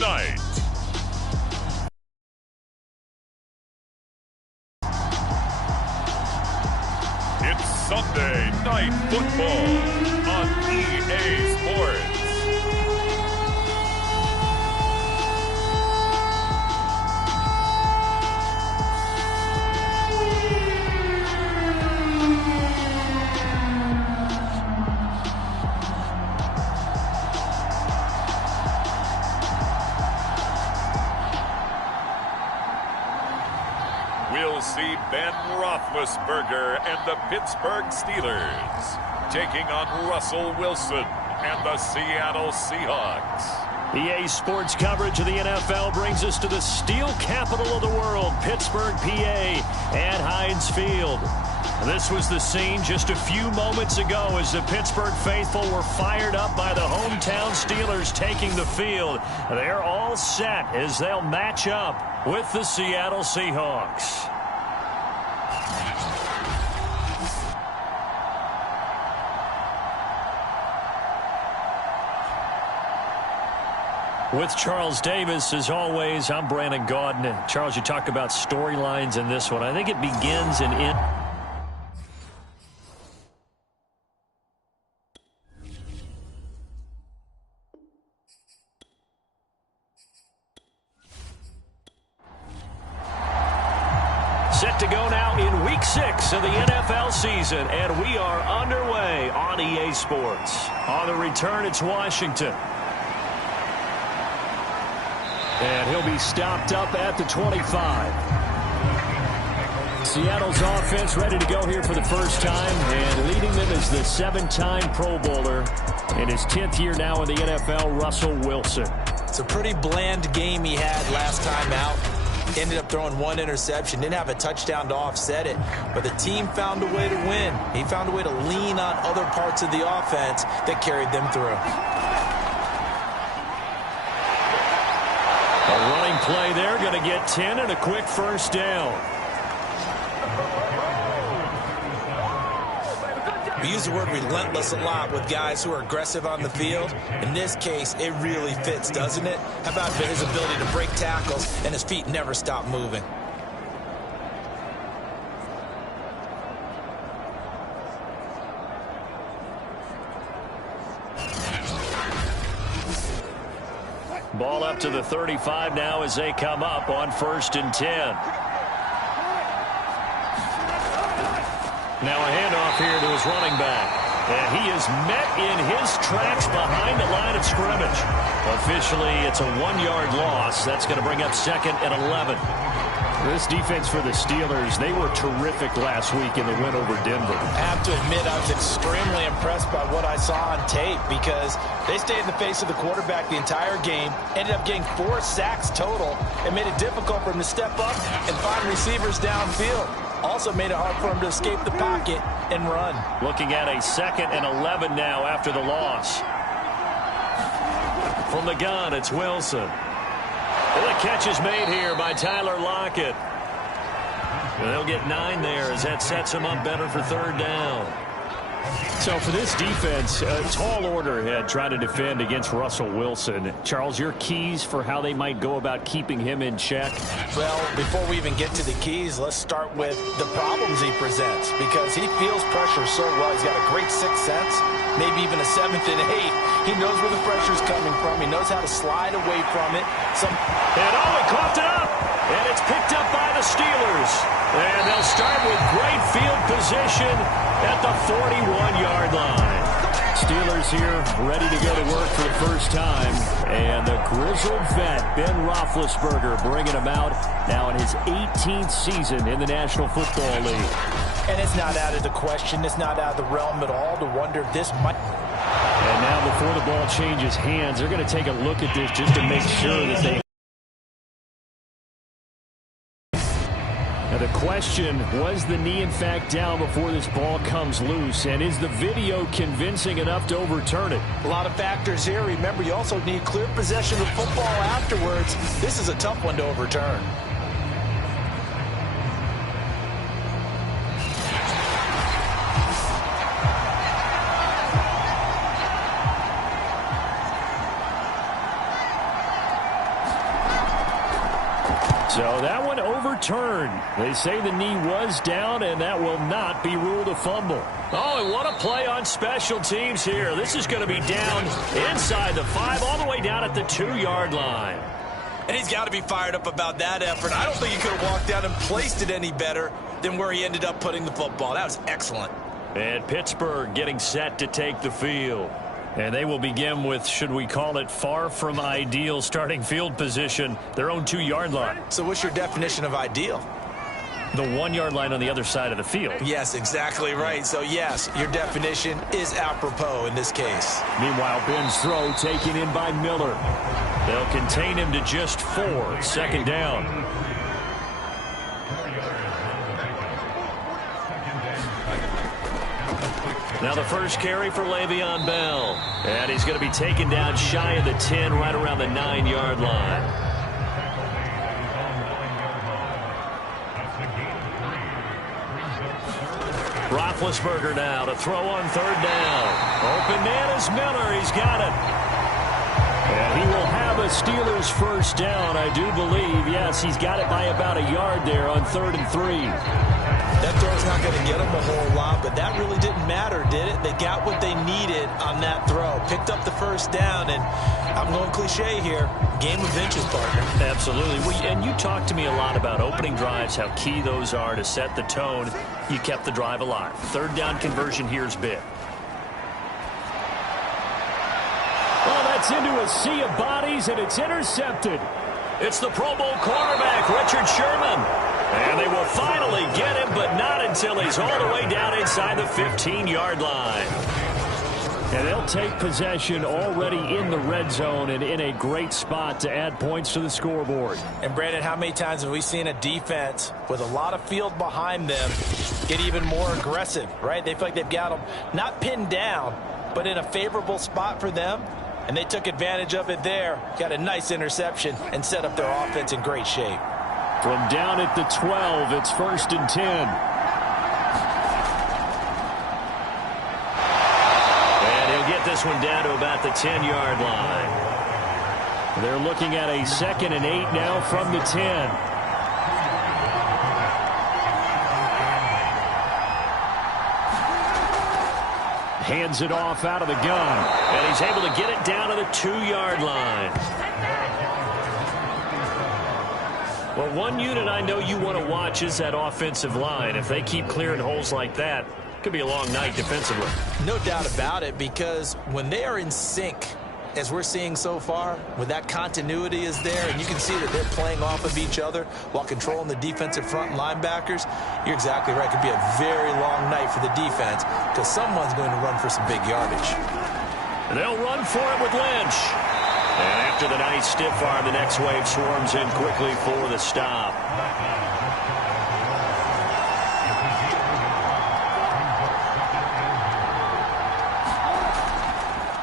tonight. It's Sunday Night Football on EA Sports. We'll see Ben Roethlisberger and the Pittsburgh Steelers taking on Russell Wilson and the Seattle Seahawks. EA Sports coverage of the NFL brings us to the steel capital of the world, Pittsburgh, PA, at Heinz Field. This was the scene just a few moments ago as the Pittsburgh faithful were fired up by the hometown Steelers taking the field. They're all set as they'll match up with the Seattle Seahawks. With Charles Davis, as always, I'm Brandon Gaudin. Charles, you talked about storylines in this one. I think it begins and ends. Set to go now in Week 6 of the NFL season, and we are underway on EA Sports. On the return, it's Washington. And he'll be stopped up at the 25. Seattle's offense ready to go here for the first time, and leading them is the 7-time Pro Bowler in his 10th year now in the NFL, Russell Wilson. It's a pretty bland game he had last time out. Ended up throwing one interception, didn't have a touchdown to offset it, but the team found a way to win. He found a way to lean on other parts of the offense that carried them through. A running play there, going to get 10 and a quick first down. We use the word relentless a lot with guys who are aggressive on the field. In this case, it really fits, doesn't it? How about his ability to break tackles and his feet never stop moving? Ball up to the 35 now as they come up on 1st and 10. Now a handoff here to his running back. And he is met in his tracks behind the line of scrimmage. Officially, it's a 1-yard loss. That's going to bring up 2nd and 11. This defense for the Steelers, they were terrific last week in the win over Denver. I have to admit, I was extremely impressed by what I saw on tape because they stayed in the face of the quarterback the entire game, ended up getting 4 sacks total, and made it difficult for him to step up and find receivers downfield. Also made it hard for him to escape the pocket and run. Looking at a 2nd and 11 now after the loss. From the gun, it's Wilson. And the catch is made here by Tyler Lockett. And they'll get 9 there as that sets him up better for 3rd down. So for this defense, a tall order had tried to defend against Russell Wilson. Charles, your keys for how they might go about keeping him in check? Well, before we even get to the keys, let's start with the problems he presents because he feels pressure so well. He's got a great 6th sense, maybe even a 7th and 8th. He knows where the pressure's coming from. He knows how to slide away from it. And he coughed it up. And it's picked up by the Steelers. And they'll start with great field position at the 41-yard line. Steelers here ready to go to work for the first time. And the grizzled vet, Ben Roethlisberger, bringing him out now in his 18th season in the National Football League. And it's not out of the question. It's not out of the realm at all to wonder if this might... And now before the ball changes hands, they're going to take a look at this just to make sure that they... Now the question, was the knee in fact down before this ball comes loose? And is the video convincing enough to overturn it? A lot of factors here. Remember, you also need clear possession of football afterwards. This is a tough one to overturn. So that one overturned. They say the knee was down, and that will not be ruled a fumble. Oh, and what a play on special teams here. This is going to be down inside the 5, all the way down at the 2-yard line. And he's got to be fired up about that effort. I don't think he could have walked out and placed it any better than where he ended up putting the football. That was excellent. And Pittsburgh getting set to take the field. And they will begin with, should we call it, far from ideal starting field position, their own 2-yard line. So what's your definition of ideal? The 1-yard line on the other side of the field. Yes, exactly right. So, yes, your definition is apropos in this case. Meanwhile, Ben's throw taken in by Miller. They'll contain him to just 4, second down. Now the first carry for Le'Veon Bell. And he's going to be taken down shy of the 10, right around the 9-yard line. Roethlisberger now to throw on 3rd down. Open man is Miller. He's got it. And he will have a Steelers first down, I do believe. Yes, he's got it by about a yard there on 3rd and 3. That throw's not going to get them a whole lot, but that really didn't matter, did it? They got what they needed on that throw. Picked up the first down, and I'm going cliche here. Game of inches, partner. Absolutely. And you talked to me a lot about opening drives, how key those are to set the tone. You kept the drive alive. 3rd down conversion here is big. Well, that's into a sea of bodies, and it's intercepted. It's the Pro Bowl quarterback, Richard Sherman. And they will finally get him, but not until he's all the way down inside the 15-yard line. And they'll take possession already in the red zone and in a great spot to add points to the scoreboard. And, Brandon, how many times have we seen a defense with a lot of field behind them get even more aggressive, right? They feel like they've got them not pinned down, but in a favorable spot for them. And they took advantage of it there, got a nice interception, and set up their offense in great shape. From down at the 12, it's 1st and 10. And he'll get this one down to about the 10-yard line. They're looking at a 2nd and 8 now from the 10. Hands it off out of the gun. And he's able to get it down to the 2-yard line. Well, one unit I know you want to watch is that offensive line. If they keep clearing holes like that, it could be a long night defensively. No doubt about it, because when they are in sync, as we're seeing so far, when that continuity is there and you can see that they're playing off of each other while controlling the defensive front linebackers, you're exactly right. It could be a very long night for the defense because someone's going to run for some big yardage. And they'll run for it with Lynch. And after the nice stiff arm, the next wave swarms in quickly for the stop.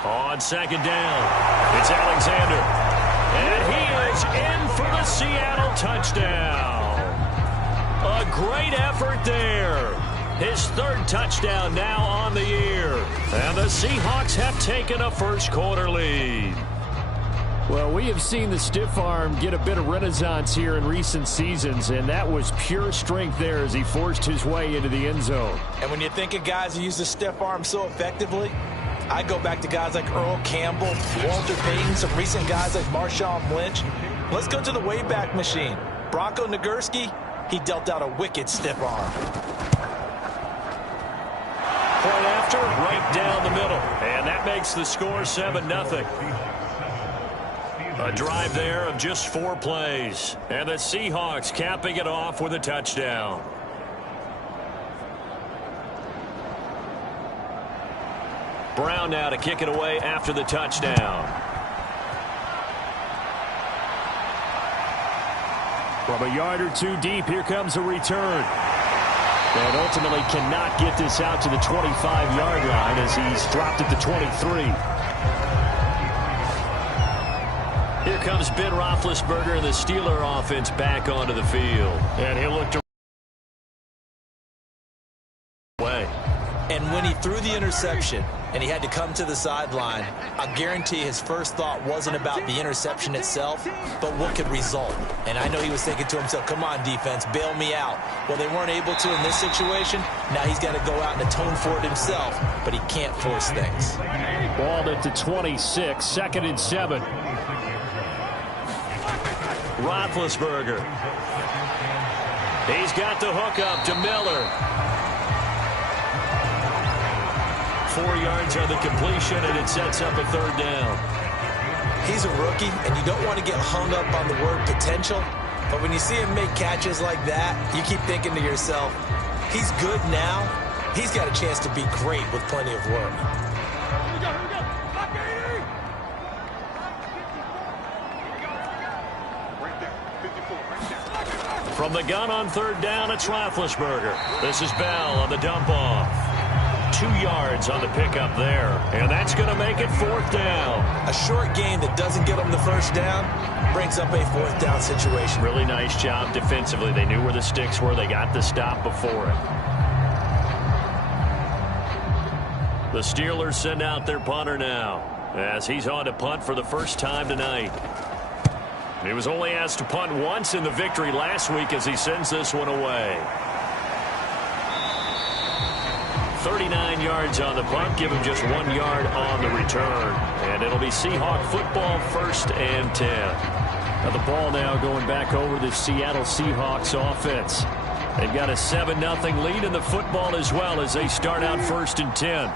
On 2nd down, it's Alexander. And he is in for the Seattle touchdown. A great effort there. His 3rd touchdown now on the year. And the Seahawks have taken a first-quarter lead. Well, we have seen the stiff arm get a bit of renaissance here in recent seasons, and that was pure strength there as he forced his way into the end zone. And when you think of guys who use the stiff arm so effectively, I go back to guys like Earl Campbell, Walter Payton, some recent guys like Marshawn Lynch. Let's go to the Wayback Machine. Bronco Nagurski, he dealt out a wicked stiff arm. Point after, right down the middle. And that makes the score 7-0. A drive there of just 4 plays. And the Seahawks capping it off with a touchdown. Brown now to kick it away after the touchdown. From a yard or 2 deep, here comes a return. And ultimately cannot get this out to the 25-yard line as he's dropped at the 23. Here comes Ben Roethlisberger and the Steeler offense back onto the field. And he'll look to away. And when he threw the interception, and he had to come to the sideline, I guarantee his first thought wasn't about the interception itself, but what could result. And I know he was thinking to himself, come on, defense, bail me out. Well, they weren't able to in this situation. Now he's got to go out and atone for it himself, but he can't force things. Ball at the 26, 2nd and 7. Roethlisberger. He's got the hook up to Miller. 4 yards on the completion, and it sets up a 3rd down. He's a rookie, and you don't want to get hung up on the word potential, but when you see him make catches like that, you keep thinking to yourself, he's good now. He's got a chance to be great with plenty of work. From the gun on 3rd down, it's Roethlisberger. This is Bell on the dump-off. 2 yards on the pickup there, and that's going to make it 4th down. A short gain that doesn't get them the 1st down brings up a 4th down situation. Really nice job defensively. They knew where the sticks were. They got the stop before it. The Steelers send out their punter now, as he's on to punt for the first time tonight. He was only asked to punt once in the victory last week as he sends this one away. 39 yards on the punt, give him just 1 yard on the return. And it'll be Seahawk football, 1st and 10. Now the ball now going back over the Seattle Seahawks offense. They've got a 7-0 lead in the football as well as they start out 1st and 10.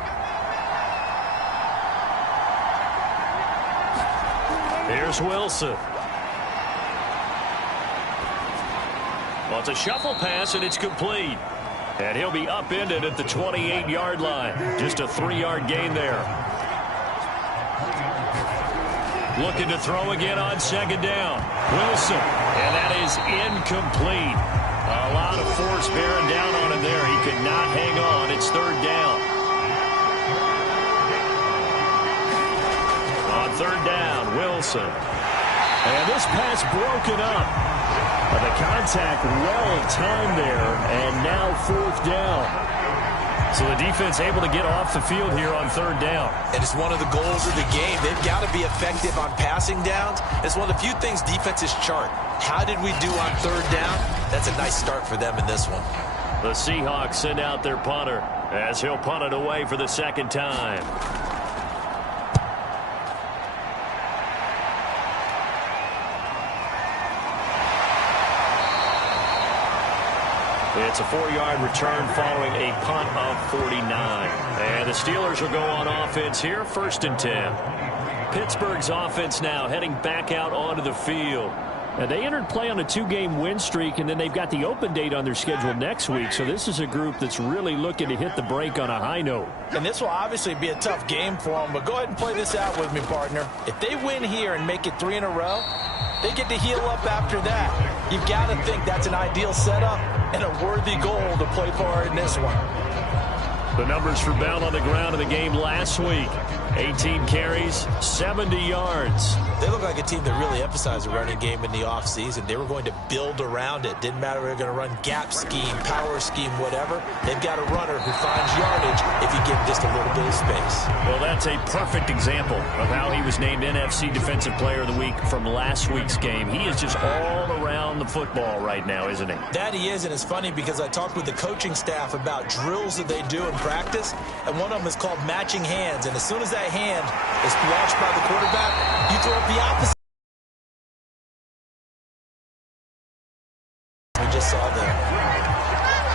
Here's Wilson. Well, it's a shuffle pass, and it's complete. And he'll be upended at the 28-yard line. Just a 3-yard gain there. Looking to throw again on 2nd down. Wilson. And that is incomplete. A lot of force bearing down on him there. He could not hang on. It's 3rd down. On 3rd down, Wilson. And this pass broken up. The contact well timed there, and now 4th down. So the defense able to get off the field here on 3rd down. And it's one of the goals of the game. They've got to be effective on passing downs. It's one of the few things defenses chart. How did we do on 3rd down? That's a nice start for them in this one. The Seahawks send out their punter as he'll punt it away for the 2nd time. It's a 4-yard return following a punt of 49. And the Steelers will go on offense here, 1st and 10. Pittsburgh's offense now heading back out onto the field. Now they entered play on a 2-game win streak, and then they've got the open date on their schedule next week. So this is a group that's really looking to hit the break on a high note. And this will obviously be a tough game for them, but go ahead and play this out with me, partner. If they win here and make it 3 in a row, they get to heal up after that. You've got to think that's an ideal setup and a worthy goal to play for in this one. The numbers for Bell on the ground in the game last week. 18 carries, 70 yards. They look like a team that really emphasized the running game in the offseason. They were going to build around it. Didn't matter if they were going to run gap scheme, power scheme, whatever. They've got a runner who finds yardage if you give him just a little bit of space. Well, that's a perfect example of how he was named NFC Defensive Player of the Week from last week's game. He is just all around the football right now, isn't he? That he is, and it's funny because I talked with the coaching staff about drills that they do in practice, and one of them is called matching hands. And as soon as that hand is watched by the quarterback, you throw it the opposite. We just saw there.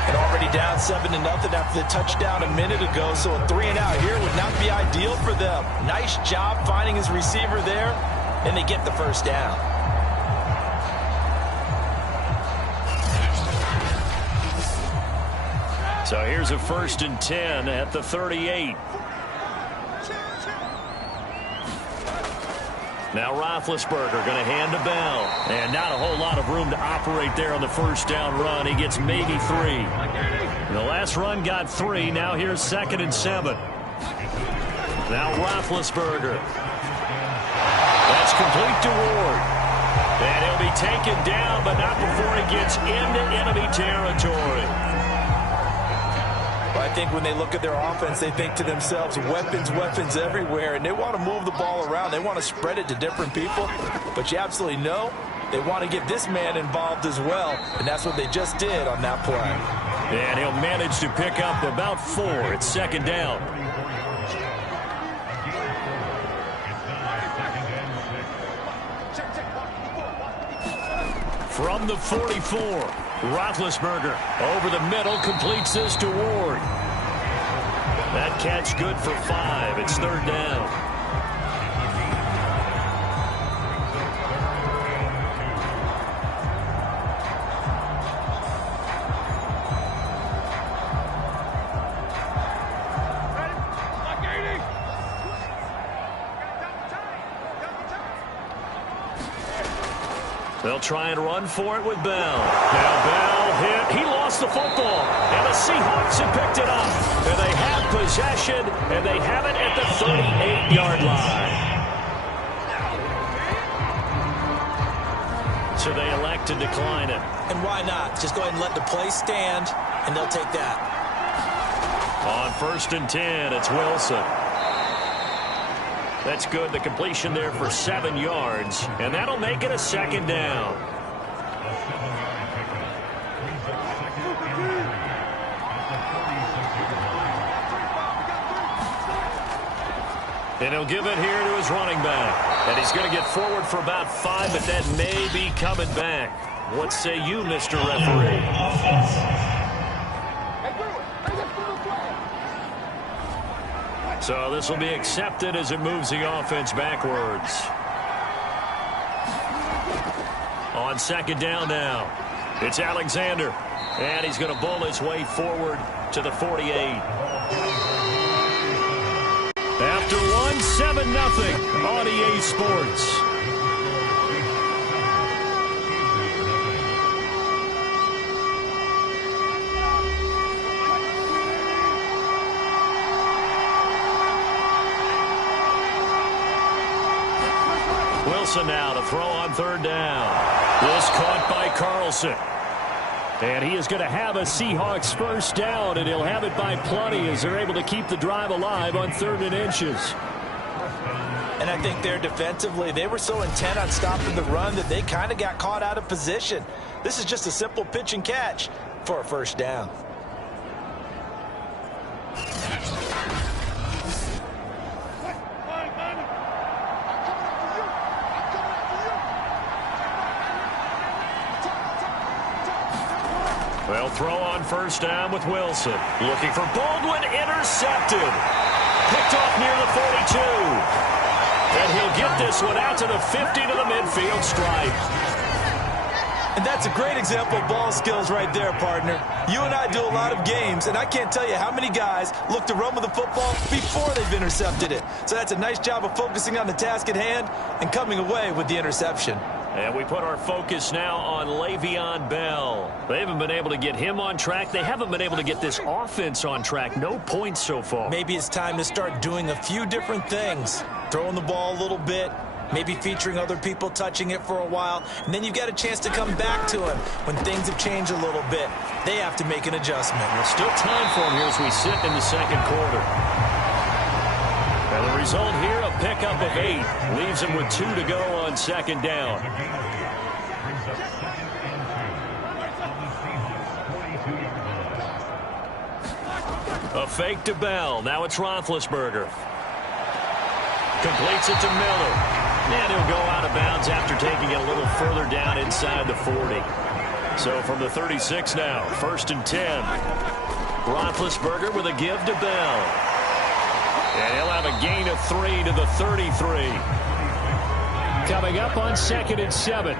And already down 7-0 after the touchdown a minute ago, so a 3-and-out here would not be ideal for them. Nice job finding his receiver there, and they get the 1st down. So here's a 1st and 10 at the 38. Now Roethlisberger going to hand to Bell. And not a whole lot of room to operate there on the 1st down run. He gets maybe 3. The last run got 3. Now here's 2nd and 7. Now Roethlisberger. That's complete to Ward. And he'll be taken down, but not before he gets into enemy territory. Well, I think when they look at their offense, they think to themselves, weapons, weapons everywhere, and they want to move the ball around. They want to spread it to different people, but you absolutely know they want to get this man involved as well, and that's what they just did on that play. And he'll manage to pick up about 4. It's second down. From the 44, Roethlisberger over the middle, completes this to Ward. That catch good for 5. It's third down. They'll try and run for it with Bell. Now Bell hit. He lost the football. And the Seahawks have picked it up. And they have possession. And they have it at the 38-yard line. So they elect to decline it. And why not? Just go ahead and let the play stand, and they'll take that. On 1st and 10, it's Wilson. That's good. The completion there for 7 yards. And that'll make it a second down. And he'll give it here to his running back. And he's going to get forward for about 5, but that may be coming back. What say you, Mr. Referee? So this will be accepted as it moves the offense backwards. On second down now, it's Alexander. And he's going to bull his way forward to the 48. After one, 7-0 on EA Sports. Wilson now to throw on third down. This caught by Carlson. And he is going to have a Seahawks first down, and he'll have it by plenty as they're able to keep the drive alive on 3rd and inches. And I think there defensively, they were so intent on stopping the run that they kind of got caught out of position. This is just a simple pitch and catch for a first down. They'll throw on first down with Wilson. Looking for Baldwin, intercepted. Picked off near the 42. And he'll get this one out to the 50 to the midfield stripe. And that's a great example of ball skills right there, partner. You and I do a lot of games, and I can't tell you how many guys look to run with the football before they've intercepted it. So that's a nice job of focusing on the task at hand and coming away with the interception. And we put our focus now on Le'Veon Bell. They haven't been able to get him on track. They haven't been able to get this offense on track. No points so far. Maybe it's time to start doing a few different things. Throwing the ball a little bit, maybe featuring other people touching it for a while, and then you've got a chance to come back to him when things have changed a little bit. They have to make an adjustment. There's still time for him here as we sit in the second quarter. And the result here, a pickup of 8. Leaves him with 2 to go on second down. A fake to Bell. Now it's Roethlisberger. Completes it to Miller. And he'll go out of bounds after taking it a little further down inside the 40. So from the 36 now, 1st and 10. Roethlisberger with a give to Bell. And he'll have a gain of 3 to the 33. Coming up on 2nd and 7.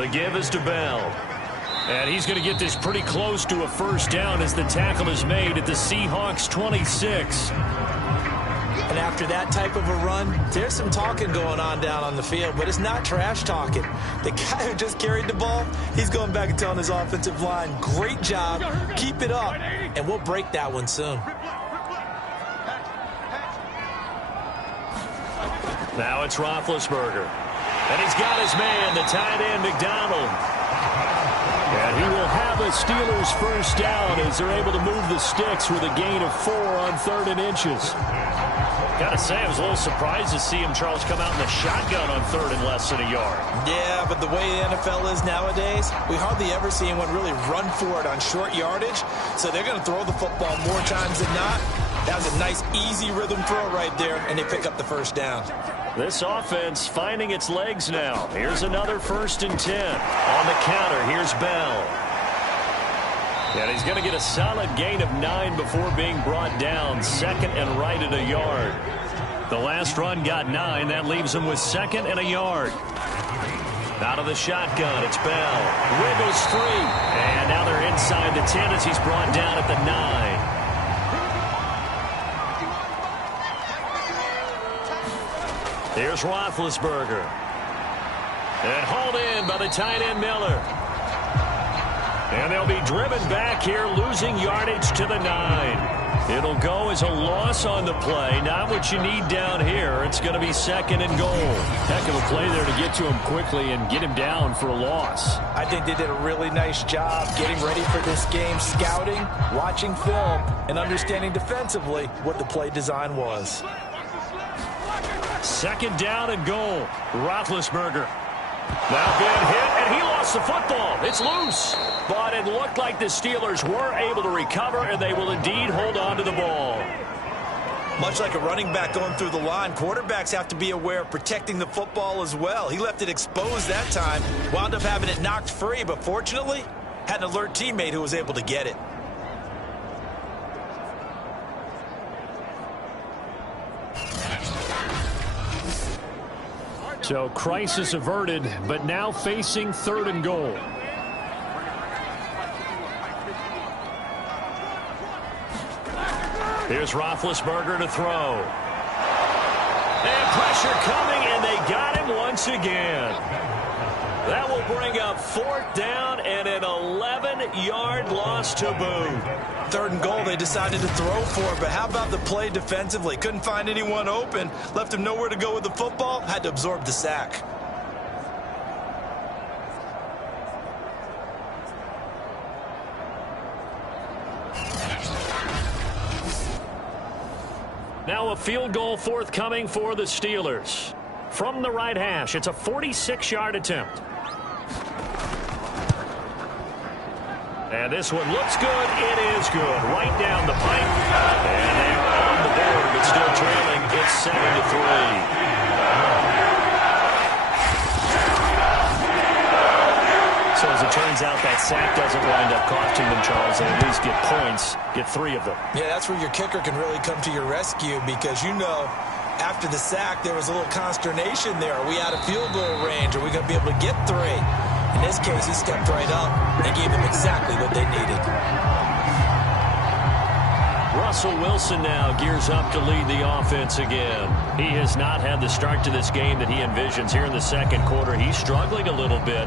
The give is to Bell. And he's going to get this pretty close to a first down as the tackle is made at the Seahawks 26. And after that type of a run, there's some talking going on down on the field, but it's not trash talking. The guy who just carried the ball, he's going back and telling his offensive line, great job, keep it up, and we'll break that one soon. Now it's Roethlisberger. And he's got his man, the tight end, McDonald. And he will have a Steelers first down as they're able to move the sticks with a gain of 4 on 3rd and inches. Got to say, I was a little surprised to see him, Charles, come out in the shotgun on 3rd and less than a yard. Yeah, but the way the NFL is nowadays, we hardly ever see anyone really run for it on short yardage. So they're going to throw the football more times than not. That was a nice, easy rhythm throw right there, and they pick up the first down. This offense finding its legs now. Here's another 1st and 10. On the counter, here's Bell. And he's going to get a solid gain of 9 before being brought down. 2nd and right at a yard. The last run got 9. That leaves him with 2nd and a yard. Out of the shotgun, it's Bell. Wiggles free. And now they're inside the 10 as he's brought down at the 9. Here's Roethlisberger. And hauled in by the tight end Miller. And they'll be driven back here, losing yardage to the 9. It'll go as a loss on the play. Not what you need down here. It's going to be 2nd and goal. Heck of a play there to get to him quickly and get him down for a loss. I think they did a really nice job getting ready for this game, scouting, watching film, and understanding defensively what the play design was. 2nd down and goal. Roethlisberger. Now being hit, and he lost the football. It's loose. But it looked like the Steelers were able to recover, and they will indeed hold on to the ball. Much like a running back going through the line, quarterbacks have to be aware of protecting the football as well. He left it exposed that time, wound up having it knocked free, but fortunately, had an alert teammate who was able to get it. So crisis averted, but now facing 3rd and goal. Here's Roethlisberger to throw. And pressure coming, and they got him once again. That will bring up 4th down and an 11-yard loss to boot. 3rd and goal, they decided to throw for it, but how about the play defensively? Couldn't find anyone open, left him nowhere to go with the football, had to absorb the sack. Now a field goal forthcoming for the Steelers. From the right hash, it's a 46-yard attempt. And this one looks good. It is good. Right down the pipe. And they are on the board, but still trailing. It's 7-3. So as it turns out, that sack doesn't wind up costing them, Charles, and at least get points, get 3 of them. Yeah, that's where your kicker can really come to your rescue because, you know, after the sack, there was a little consternation there. Are we out of field goal range? Are we going to be able to get 3? In this case, he stepped right up and gave them exactly what they needed. Russell Wilson now gears up to lead the offense again. He has not had the start to this game that he envisions here in the 2nd quarter. He's struggling a little bit.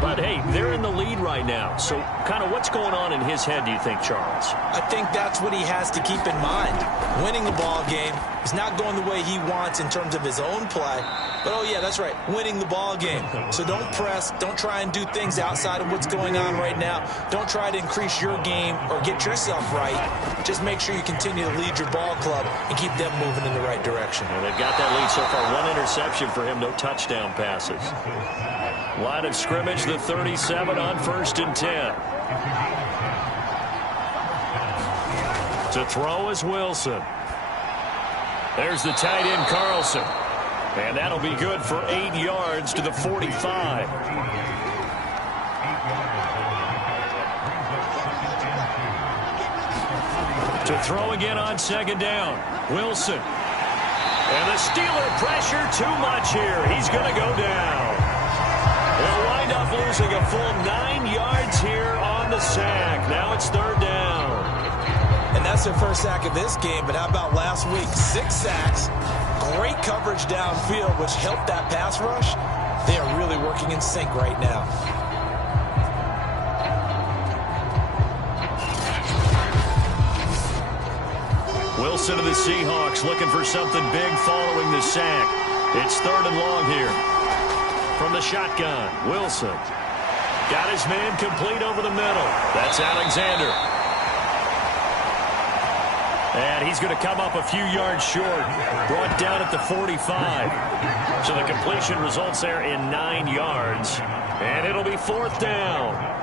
But, hey, they're in the lead right now. So kind of what's going on in his head, do you think, Charles? I think that's what he has to keep in mind. Winning the ball game is not going the way he wants in terms of his own play. But, oh, yeah, that's right, winning the ball game. So don't press. Don't try and do things outside of what's going on right now. Don't try to increase your game or get yourself right. Just make sure you continue to lead your ball club and keep them moving in the right direction. Well, they've got that lead so far. 1 interception for him, no touchdown passes. Line of scrimmage, the 37 on 1st and 10. To throw is Wilson. There's the tight end, Carlson. And that'll be good for 8 yards to the 45. To throw again on 2nd down. Wilson. And the Steeler pressure too much here. He's going to go down. They'll wind up losing a full 9 yards here on the sack. Now it's 3rd down. And that's their first sack of this game, but how about last week? 6 sacks, great coverage downfield, which helped that pass rush. They are really working in sync right now. Wilson of the Seahawks looking for something big following the sack. It's 3rd and long here. From the shotgun, Wilson. Got his man complete over the middle. That's Alexander. And he's going to come up a few yards short. Brought down at the 45. So the completion results there in 9 yards. And it'll be 4th down.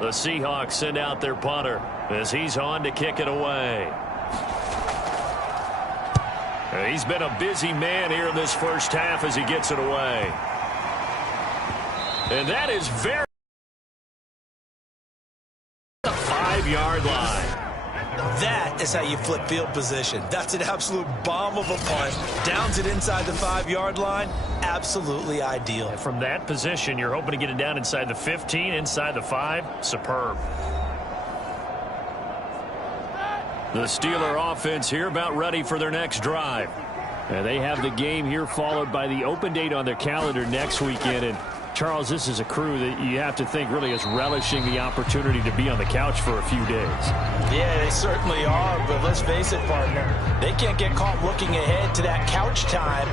The Seahawks send out their punter as he's on to kick it away. He's been a busy man here in this first half as he gets it away. And that is very... the 5-yard line. That is how you flip field position. That's an absolute bomb of a punt. Downs it inside the 5-yard line. Absolutely ideal. From that position, you're hoping to get it down inside the 15, inside the 5. Superb. The Steeler offense here about ready for their next drive. And they have the game here followed by the open date on their calendar next weekend. And Charles, this is a crew that you have to think really is relishing the opportunity to be on the couch for a few days. Yeah, they certainly are, but let's face it, partner. They can't get caught looking ahead to that couch time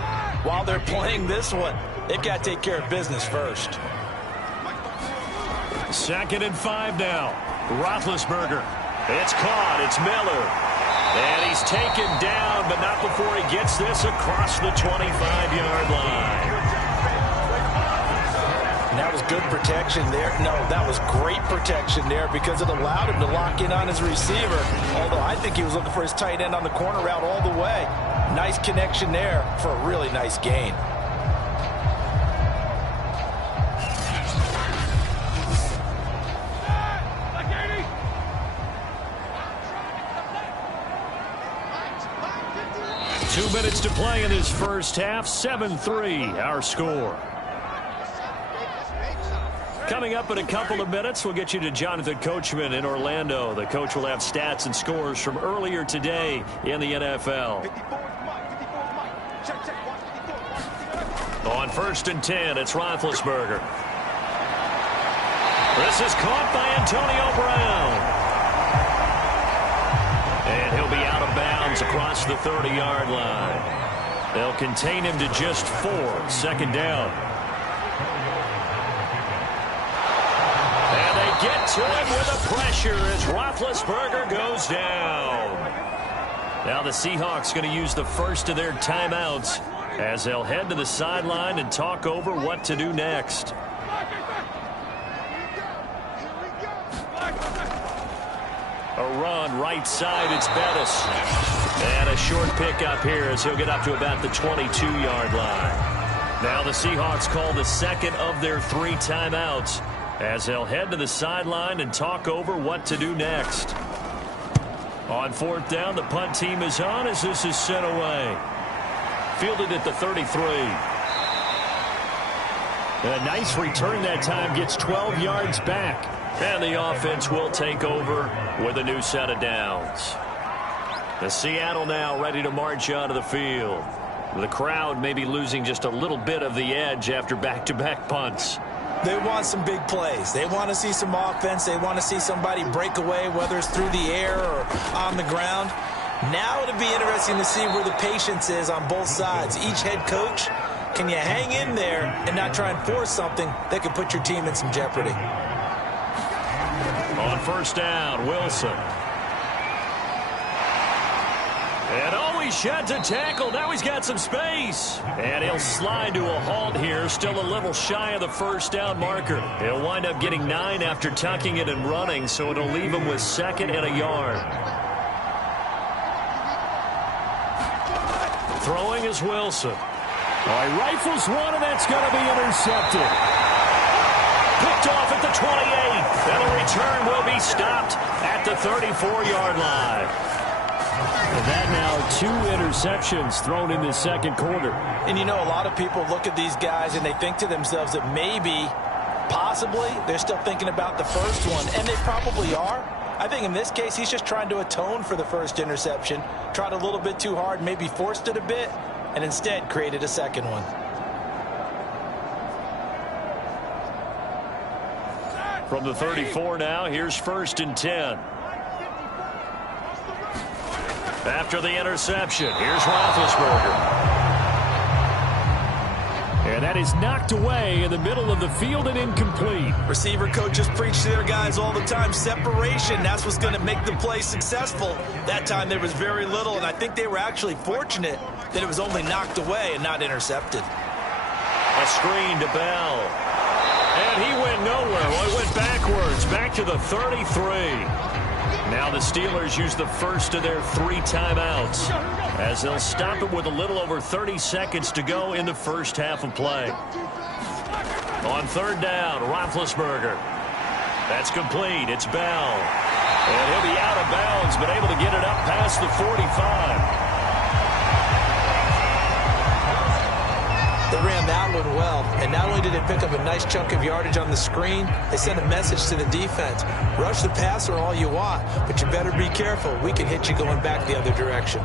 while they're playing this one. They've got to take care of business first. 2nd and 5 now. Roethlisberger. It's caught. It's Miller. And he's taken down, but not before he gets this across the 25-yard line. And that was good protection there. No, that was great protection there because it allowed him to lock in on his receiver. Although I think he was looking for his tight end on the corner route all the way. Nice connection there for a really nice gain. Two minutes to play in this first half. 7-3 our score. Coming up in a couple of minutes, we'll get you to Jonathan Coachman in Orlando. The coach will have stats and scores from earlier today in the NFL. On 1st and 10, it's Roethlisberger. This is caught by Antonio Brown. And he'll be out of bounds across the 30-yard line. They'll contain him to just 4. 2nd down. Get to him with the pressure as Roethlisberger goes down. Now the Seahawks going to use the first of their timeouts as they'll head to the sideline and talk over what to do next. A run right side, it's Bettis. And a short pickup here as he'll get up to about the 22-yard line. Now the Seahawks call the second of their 3 timeouts as they'll head to the sideline and talk over what to do next. On 4th down, the punt team is on as this is sent away. Fielded at the 33. A nice return that time, gets 12 yards back. And the offense will take over with a new set of downs. The Seattle now ready to march onto the field. The crowd may be losing just a little bit of the edge after back-to-back punts. They want some big plays. They want to see some offense. They want to see somebody break away, whether it's through the air or on the ground. Now it'll be interesting to see where the patience is on both sides. Each head coach, can you hang in there and not try and force something that could put your team in some jeopardy? On 1st down, Wilson. And always sheds a tackle. Now he's got some space. And he'll slide to a halt here. Still a little shy of the 1st down marker. He'll wind up getting 9 after tucking it and running, so it'll leave him with 2nd and a yard. Throwing is Wilson. Oh, he rifles one, and that's going to be intercepted. Picked off at the 28. And the return will be stopped at the 34-yard line. And that now 2 interceptions thrown in the 2nd quarter. And you know, a lot of people look at these guys and they think to themselves that maybe, possibly, they're still thinking about the first one. And they probably are. I think in this case, he's just trying to atone for the first interception. Tried a little bit too hard, maybe forced it a bit. and instead created a second one. From the 34 now, here's 1st and 10. After the interception, here's Roethlisberger. And that is knocked away in the middle of the field and incomplete. Receiver coaches preach to their guys all the time. Separation, that's what's going to make the play successful. That time there was very little, and I think they were actually fortunate that it was only knocked away and not intercepted. A screen to Bell. And he went nowhere. Well, he went backwards, back to the 33. Now the Steelers use the first of their 3 timeouts as they'll stop it with a little over 30 seconds to go in the first half of play. On 3rd down, Roethlisberger. That's complete. It's Bell. And he'll be out of bounds, but able to get it up past the 45. They ran that one well, and not only did they pick up a nice chunk of yardage on the screen, they sent a message to the defense. Rush the passer all you want, but you better be careful. We can hit you going back the other direction.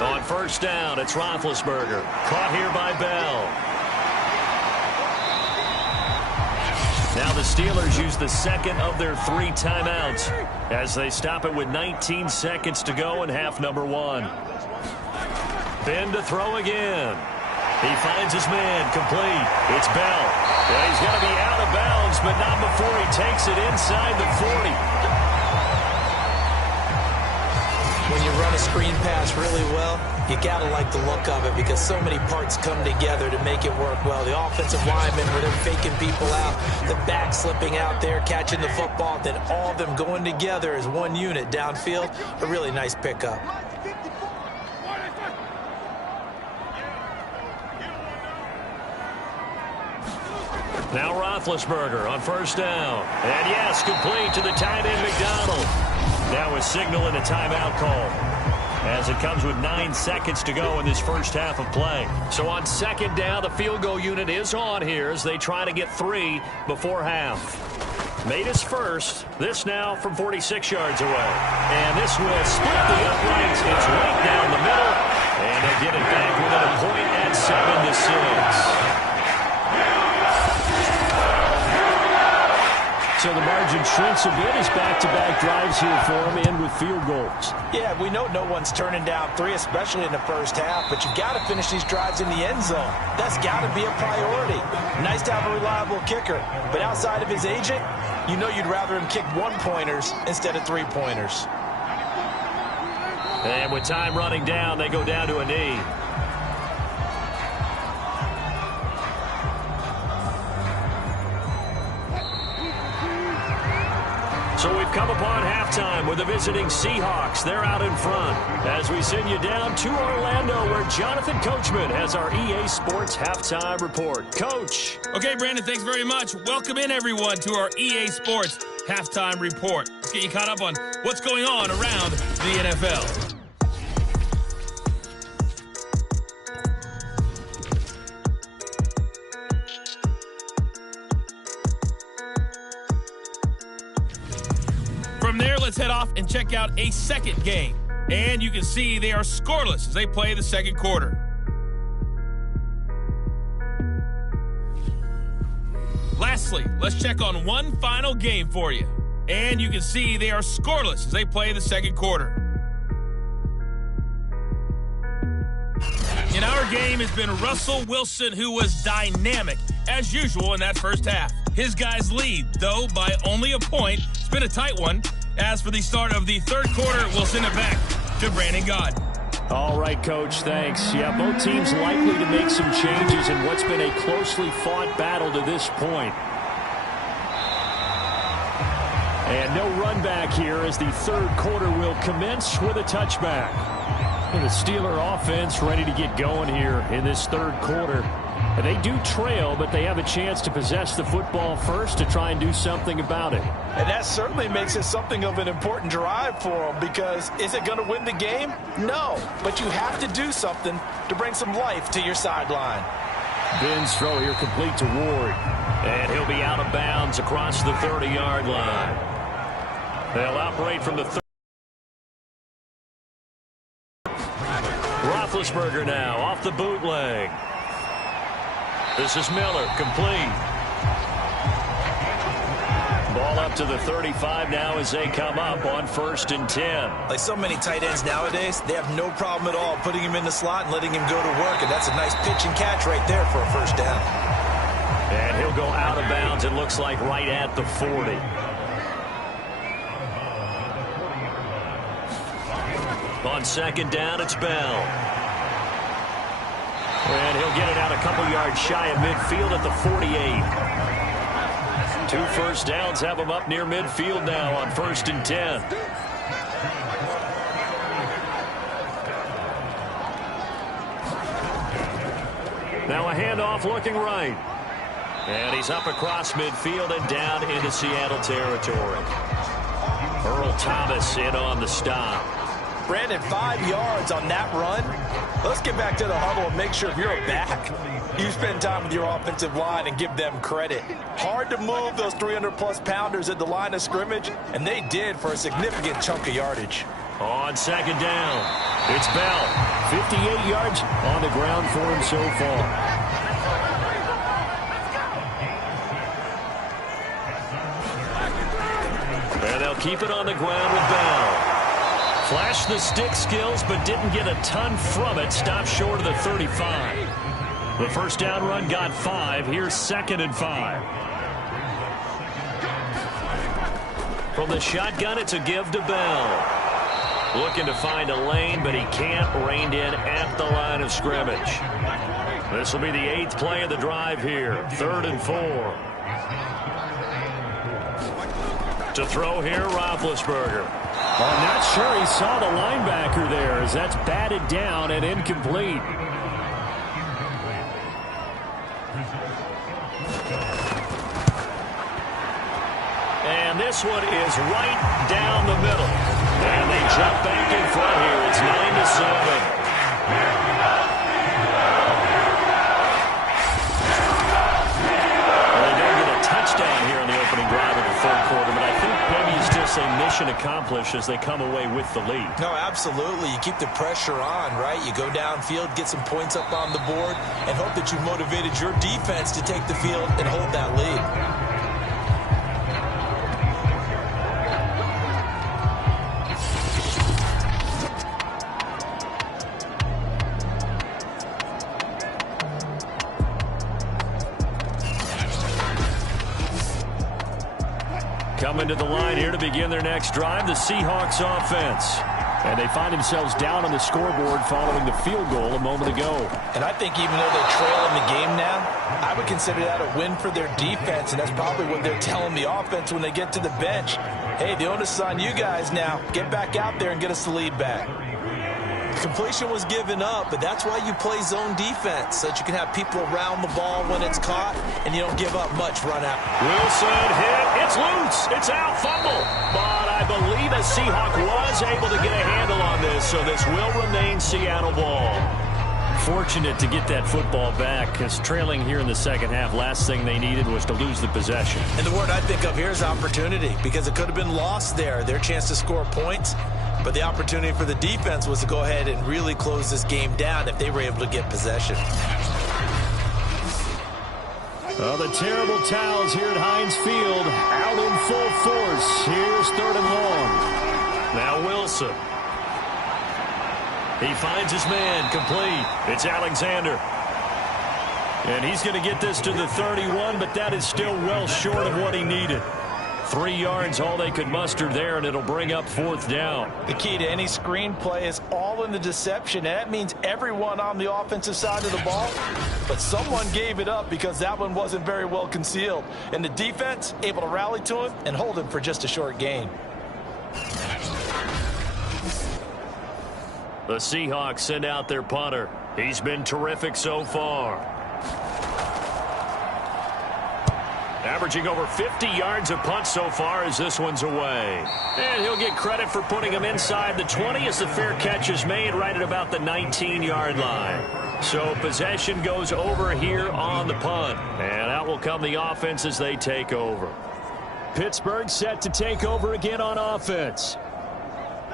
On 1st down, it's Roethlisberger. Caught here by Bell. Now the Steelers use the second of their 3 timeouts as they stop it with 19 seconds to go in half number 1. Ben to throw again. He finds his man, complete. It's Bell. Yeah, he's going to be out of bounds, but not before he takes it inside the 40. When you run a screen pass really well, you got to like the look of it because so many parts come together to make it work well. The offensive linemen, where they're faking people out, the back slipping out there, catching the football, then all of them going together as one unit downfield. A really nice pickup. Now Roethlisberger on 1st down. And yes, complete to the tight end McDonald. Now a signal and a timeout call as it comes with 9 seconds to go in this first half of play. So on 2nd down, the field goal unit is on here as they try to get 3 before half. Made his first. This now from 46 yards away. And this will split the uprights. It's right down the middle. And they get it back within a point at 7-6. So the margin shrinks a bit as back-to-back drives here for him and with field goals. Yeah, we know no one's turning down 3, especially in the first half, but you've got to finish these drives in the end zone. That's got to be a priority. Nice to have a reliable kicker, but outside of his agent, you know you'd rather him kick 1-pointers instead of 3-pointers. And with time running down, they go down to a knee. So we've come upon halftime with the visiting Seahawks. They're out in front as we send you down to Orlando where Jonathan Coachman has our EA Sports Halftime Report. Coach. Okay, Brandon, thanks very much. Welcome in, everyone, to our EA Sports Halftime Report. Let's get you caught up on what's going on around the NFL. From there, let's head off and check out a second game. And you can see they are scoreless as they play the second quarter. Lastly, let's check on one final game for you. And you can see they are scoreless as they play the second quarter. In our game has been Russell Wilson, who was dynamic, as usual, in that first half. His guys lead, though, by only a point. It's been a tight one. As for the start of the third quarter, we'll send it back to Brandon God. All right, Coach, thanks. Yeah, both teams likely to make some changes in what's been a closely fought battle to this point. And no run back here as the third quarter will commence with a touchback. And the Steeler offense ready to get going here in this third quarter. And they do trail, but they have a chance to possess the football first to try and do something about it. And that certainly makes it something of an important drive for them, because is it going to win the game? No, but you have to do something to bring some life to your sideline. Ben's throw here complete to Ward. And he'll be out of bounds across the 30-yard line. They'll operate from the 30. Roethlisberger now off the bootleg. This is Miller, complete. Ball up to the 35 now as they come up on 1st and 10. Like so many tight ends nowadays, they have no problem at all putting him in the slot and letting him go to work, and that's a nice pitch and catch right there for a first down. And he'll go out of bounds, it looks like, right at the 40. On 2nd down, it's Bell. And he'll get it out a couple yards shy of midfield at the 48. 2 first downs have him up near midfield now on 1st and 10. Now a handoff looking right. And he's up across midfield and down into Seattle territory. Earl Thomas in on the stop. Brandon, 5 yards on that run. Let's get back to the huddle and make sure if you're a back, you spend time with your offensive line and give them credit. Hard to move those 300-plus pounders at the line of scrimmage, and they did for a significant chunk of yardage. On 2nd down, it's Bell. 58 yards on the ground for him so far. And they'll keep it on the ground with Bell. Flashed the stick skills, but didn't get a ton from it. Stopped short of the 35. The first down run got 5. Here's 2nd and 5. From the shotgun, it's a give to Bell. Looking to find a lane, but he can't. Reined in at the line of scrimmage. This will be the 8th play of the drive here. 3rd and 4. To throw here, Roethlisberger. I'm not sure he saw the linebacker there, as that's batted down and incomplete. And this one is right down the middle. And they jump back in front here. It's 9-7. Well, they don't get a touchdown here in the opening drive of the 3rd quarter, but I think maybe it's just a mission accomplished as they come away with the lead. No, absolutely. You keep the pressure on, right? You go downfield, get some points up on the board, and hope that you've motivated your defense to take the field and hold that lead. Coming to the line here to begin their next drive, the Seahawks offense. And they find themselves down on the scoreboard following the field goal a moment ago. And I think even though they trail in the game now, I would consider that a win for their defense, and that's probably what they're telling the offense when they get to the bench. Hey, the onus is on you guys now. Get back out there and get us the lead back. Completion was given up, but that's why you play zone defense, so that you can have people around the ball when it's caught, and you don't give up much run out. Wilson hit. It's loose. It's out. Fumble. But I believe a Seahawk was able to get a handle on this, so this will remain Seattle ball. Fortunate to get that football back, because trailing here in the second half, last thing they needed was to lose the possession. And the word I think of here is opportunity, because it could have been lost there, their chance to score points. But the opportunity for the defense was to go ahead and really close this game down if they were able to get possession. Well, the terrible towels here at Heinz Field out in full force. Here's 3rd and long. Now Wilson. He finds his man, complete. It's Alexander. And he's going to get this to the 31, but that is still well short of what he needed. 3 yards, all they could muster there, and it'll bring up 4th down. The key to any screenplay is all in the deception, and that means everyone on the offensive side of the ball. But someone gave it up because that one wasn't very well concealed. And the defense able to rally to him and hold him for just a short gain. The Seahawks send out their punter. He's been terrific so far. Averaging over 50 yards a punt so far as this one's away. And he'll get credit for putting him inside the 20 as the fair catch is made right at about the 19-yard line. So possession goes over here on the punt. And out will come the offense as they take over. Pittsburgh set to take over again on offense.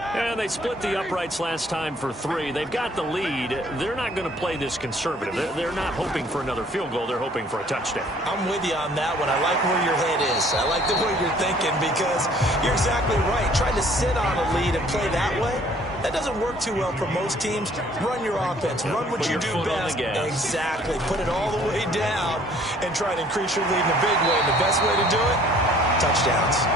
And they split the uprights last time for 3. They've got the lead. They're not going to play this conservative. They're not hoping for another field goal. They're hoping for a touchdown. I'm with you on that one. I like where your head is. I like the way you're thinking because you're exactly right. Trying to sit on a lead and play that way, that doesn't work too well for most teams. Run your offense. Run what you do best. Exactly. Put it all the way down and try to increase your lead in a big way. And the best way to do it, touchdowns.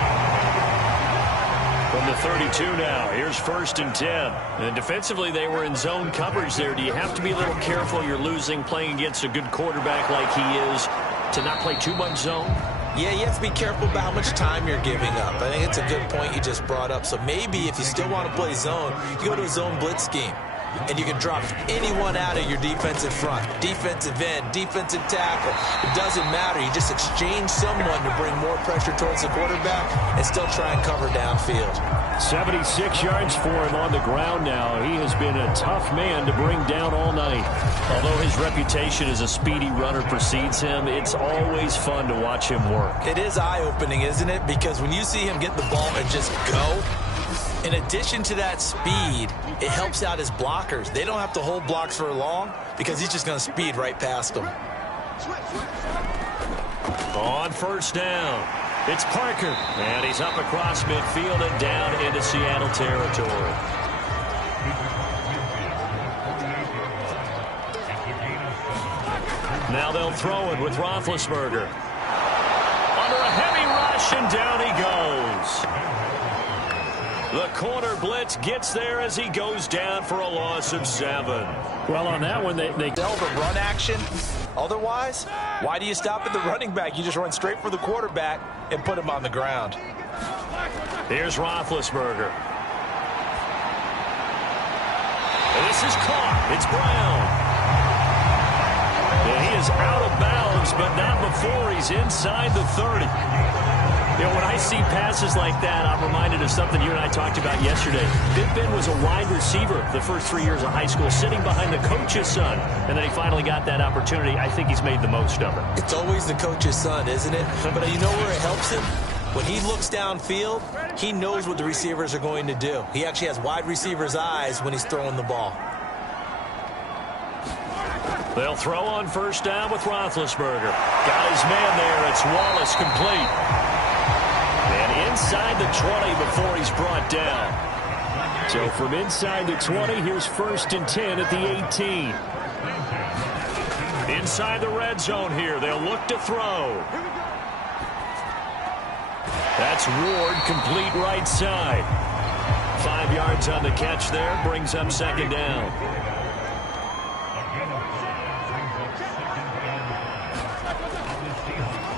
From the 32 now, here's 1st and 10. And defensively, they were in zone coverage there. Do you have to be a little careful? You're losing, playing against a good quarterback like he is, to not play too much zone? Yeah, you have to be careful about how much time you're giving up. I think it's a good point you just brought up. So maybe if you still want to play zone, you go to a zone blitz scheme. And you can drop anyone out of your defensive front. Defensive end, defensive tackle. It doesn't matter. You just exchange someone to bring more pressure towards the quarterback and still try and cover downfield. 76 yards for him on the ground now. He has been a tough man to bring down all night. Although his reputation as a speedy runner precedes him, it's always fun to watch him work. It is eye-opening, isn't it? Because when you see him get the ball and just go, in addition to that speed, it helps out his blockers. They don't have to hold blocks for long because he's just going to speed right past them. On 1st down, it's Parker. And he's up across midfield and down into Seattle territory. Now they'll throw it with Roethlisberger. Under a heavy rush, and down he goes. The corner blitz gets there as he goes down for a loss of 7. Well, on that one, they Delve a run action. Otherwise, why do you stop at the running back? You just run straight for the quarterback and put him on the ground. Here's Roethlisberger. This is caught. It's Brown. And he is out of bounds, but not before he's inside the 30. You know, when I see passes like that, I'm reminded of something you and I talked about yesterday. Big Ben was a wide receiver the first 3 years of high school, sitting behind the coach's son. And then he finally got that opportunity. I think he's made the most of it. It's always the coach's son, isn't it? But you know where it helps him? When he looks downfield, he knows what the receivers are going to do. He actually has wide receivers' eyes when he's throwing the ball. They'll throw on 1st down with Roethlisberger. Got his man there. It's Wallace, complete. And inside the 20 before he's brought down. So from inside the 20, here's 1st and 10 at the 18. Inside the red zone here. They'll look to throw. That's Ward, complete right side. 5 yards on the catch there. Brings up 2nd down.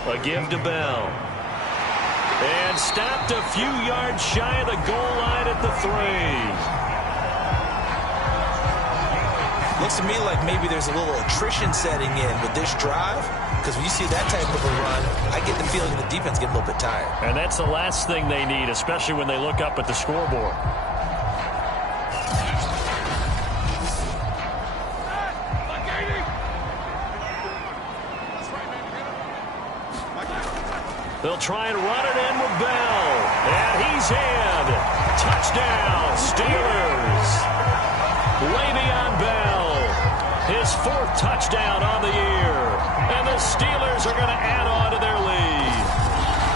A give to Bell. And stopped a few yards shy of the goal line at the 3. Looks to me like maybe there's a little attrition setting in with this drive. Because when you see that type of a run, I get the feeling the defense gets a little bit tired. And that's the last thing they need, especially when they look up at the scoreboard. They'll try and run it in with Bell. And he's in. Touchdown, Steelers. Le'Veon Bell. His 4th touchdown on the year. And the Steelers are going to add on to their lead.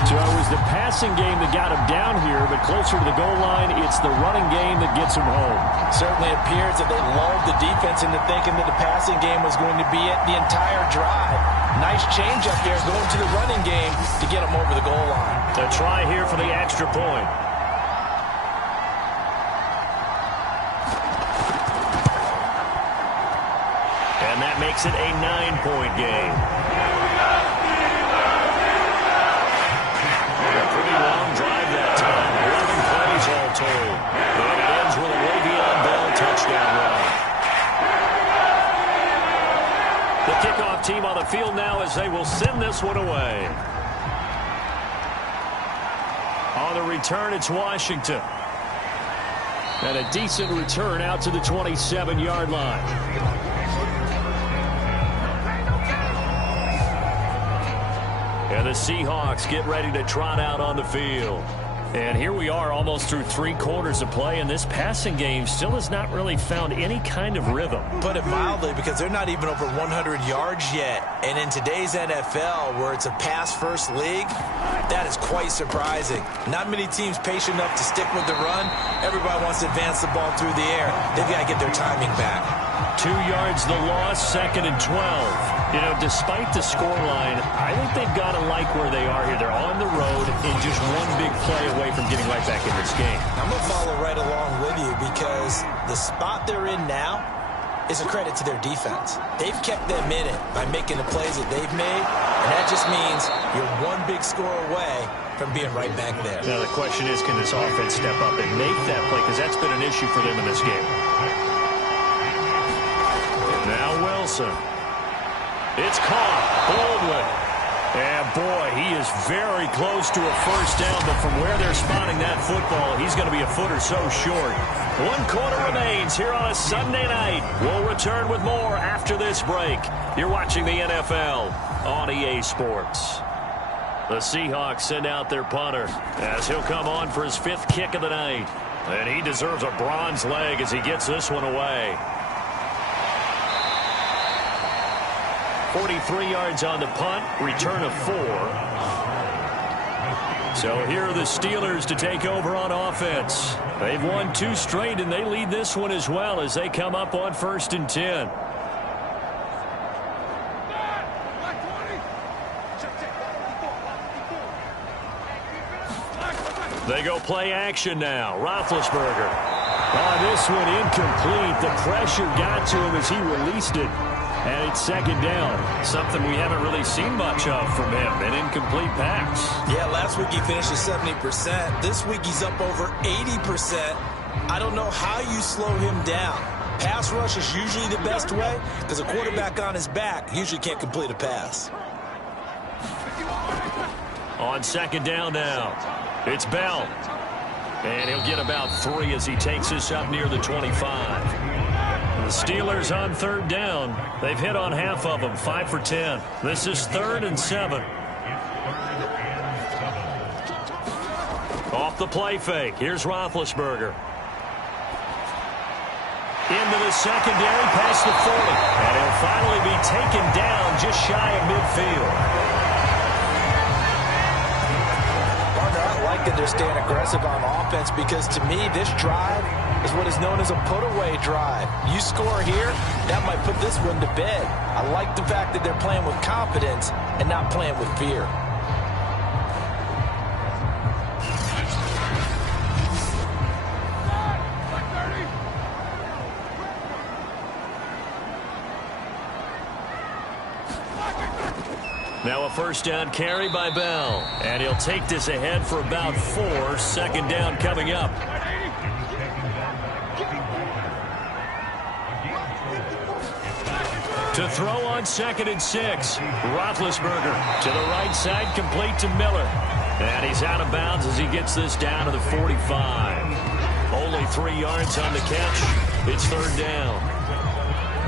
So it was the passing game that got him down here, but closer to the goal line, it's the running game that gets him home. Certainly appears that they lulled the defense into thinking that the passing game was going to be it the entire drive. Nice change up there going to the running game to get him over the goal line. A try here for the extra point. And that makes it a 9-point game. A pretty long drive that time. 11 plays all told. And it ends with a Le'Veon Bell touchdown run. The kickoff team on the field now as they will send this one away. On the return, it's Washington. And a decent return out to the 27-yard line. And the Seahawks get ready to trot out on the field. And here we are almost through 3 quarters of play, and this passing game still has not really found any kind of rhythm. Put it mildly, because they're not even over 100 yards yet. And in today's NFL, where it's a pass-first league, that is quite surprising. Not many teams patient enough to stick with the run. Everybody wants to advance the ball through the air. They've got to get their timing back. 2 yards the loss, 2nd and 12. You know, despite the scoreline, I think they've got to like where they are here. They're on the road and just one big play away from getting right back in this game. I'm going to follow right along with you, because the spot they're in now is a credit to their defense. They've kept them in it by making the plays that they've made, and that just means you're one big score away from being right back there. Now the question is, can this offense step up and make that play, because that's been an issue for them in this game. Now Wilson. It's caught. Baldwin. And boy, he is very close to a first down, but from where they're spotting that football, he's going to be a foot or so short. 1 quarter remains here on a Sunday night. We'll return with more after this break. You're watching the NFL on EA Sports. The Seahawks send out their punter as he'll come on for his 5th kick of the night. And he deserves a bronze leg as he gets this one away. 43 yards on the punt, return of 4. So here are the Steelers to take over on offense. They've won 2 straight, and they lead this one as well as they come up on 1st and 10. They go play action now. Roethlisberger. Oh, this one incomplete. The pressure got to him as he released it. And it's 2nd down. Something we haven't really seen much of from him. An incomplete pass. Yeah, last week he finished at 70%. This week he's up over 80%. I don't know how you slow him down. Pass rush is usually the best way, because a quarterback on his back usually can't complete a pass. On 2nd down now, it's Bell. And he'll get about 3 as he takes this up near the 25. The Steelers on 3rd down. They've hit on half of them, 5 for 10. This is 3rd and 7. Off the play fake. Here's Roethlisberger. Into the secondary, past the 40. And he'll finally be taken down just shy of midfield. That they're staying aggressive on offense, because to me this drive is what is known as a put-away drive. You score here, that might put this one to bed. I like the fact that they're playing with confidence and not playing with fear. Now a 1st down carry by Bell. And he'll take this ahead for about 4. 2nd down coming up. To throw on 2nd and 6. Roethlisberger to the right side, complete to Miller. And he's out of bounds as he gets this down to the 45. Only 3 yards on the catch. It's 3rd down.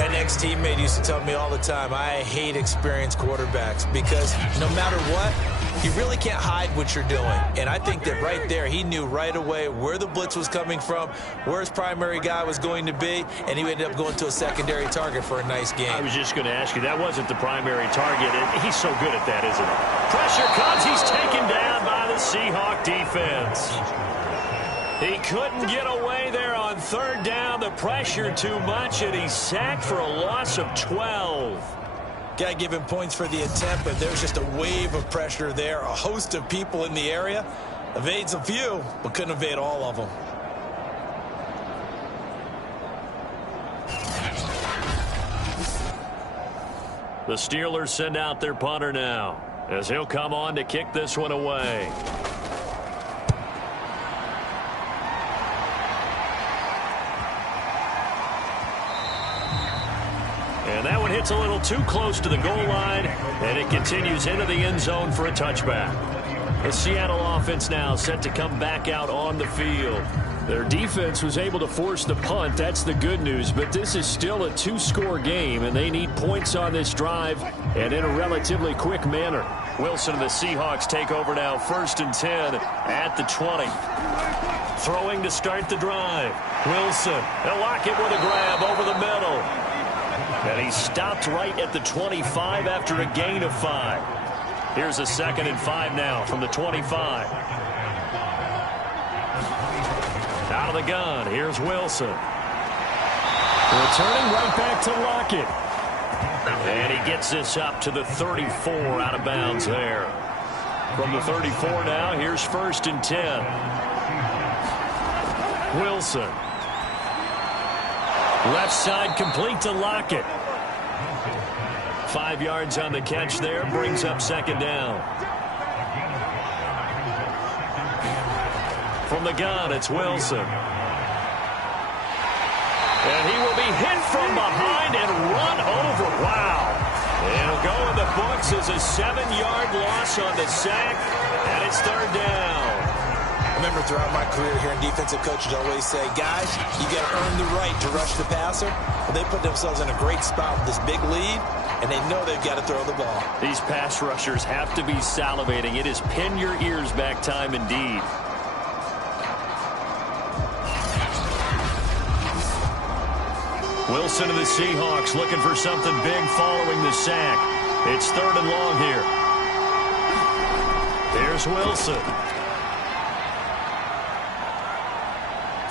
An ex-teammate used to tell me all the time, I hate experienced quarterbacks, because no matter what, you really can't hide what you're doing. And I think that right there, he knew right away where the blitz was coming from, where his primary guy was going to be, and he ended up going to a secondary target for a nice game. I was just going to ask you, that wasn't the primary target. He's so good at that, isn't he? Pressure comes. He's taken down by the Seahawk defense. He couldn't get away there on 3rd down. The pressure too much, and he's sacked for a loss of 12. Got to give him points for the attempt, but there's just a wave of pressure there. A host of people in the area. Evades a few, but couldn't evade all of them. The Steelers send out their punter now, as he'll come on to kick this one away. And that one hits a little too close to the goal line, and it continues into the end zone for a touchback. The Seattle offense now set to come back out on the field. Their defense was able to force the punt. That's the good news. But this is still a 2-score game, and they need points on this drive and in a relatively quick manner. Wilson and the Seahawks take over now, 1st and 10 at the 20. Throwing to start the drive. Wilson, they'll lock it with a grab over the middle. And he stopped right at the 25 after a gain of 5. Here's a 2nd and 5 now from the 25. Out of the gun, here's Wilson. Returning right back to Lockett. And he gets this up to the 34, out of bounds there. From the 34 now, here's 1st and 10. Wilson. Left side complete to Lockett. 5 yards on the catch there, brings up 2nd down. From the gun, it's Wilson. And he will be hit from behind and run over. Wow. It'll go in the books as a 7-yard loss on the sack, and it's 3rd down. I remember throughout my career hearing defensive coaches always say, guys, you got to earn the right to rush the passer. Well, they put themselves in a great spot with this big lead, and they know they've got to throw the ball. These pass rushers have to be salivating. It is pin your ears back time indeed. Wilson of the Seahawks looking for something big following the sack. It's 3rd and long here. There's Wilson.